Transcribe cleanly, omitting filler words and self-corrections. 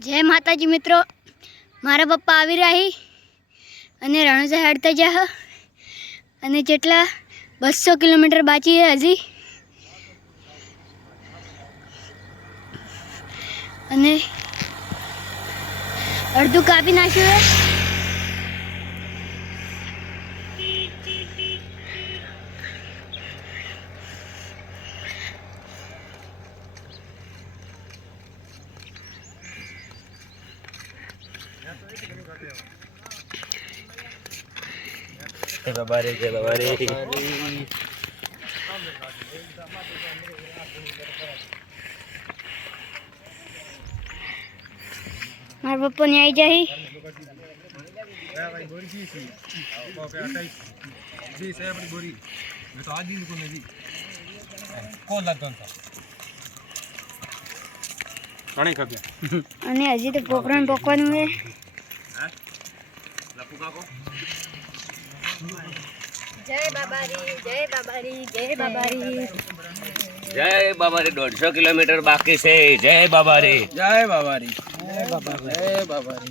जय माताजी मित्रों, मारा पप्पा આવી રહી અને રણુજા હેડતા જા અને જેટલા 200 કિલોમીટર બાકી છે હજી અને અડધું કાપી નાખ્યું છે। जय बाबा रे जय बाबा रे। मारा पप्पा ने आई जाही અને હજી તો પોકરણ પકવાનું છે। जय बाबारी जय बाबारी जय बाबारी जय बाबा रे 150 किलोमीटर बाकी से। जय बाबा रे जय बाबा रे जय बाबा जय बाबा रे।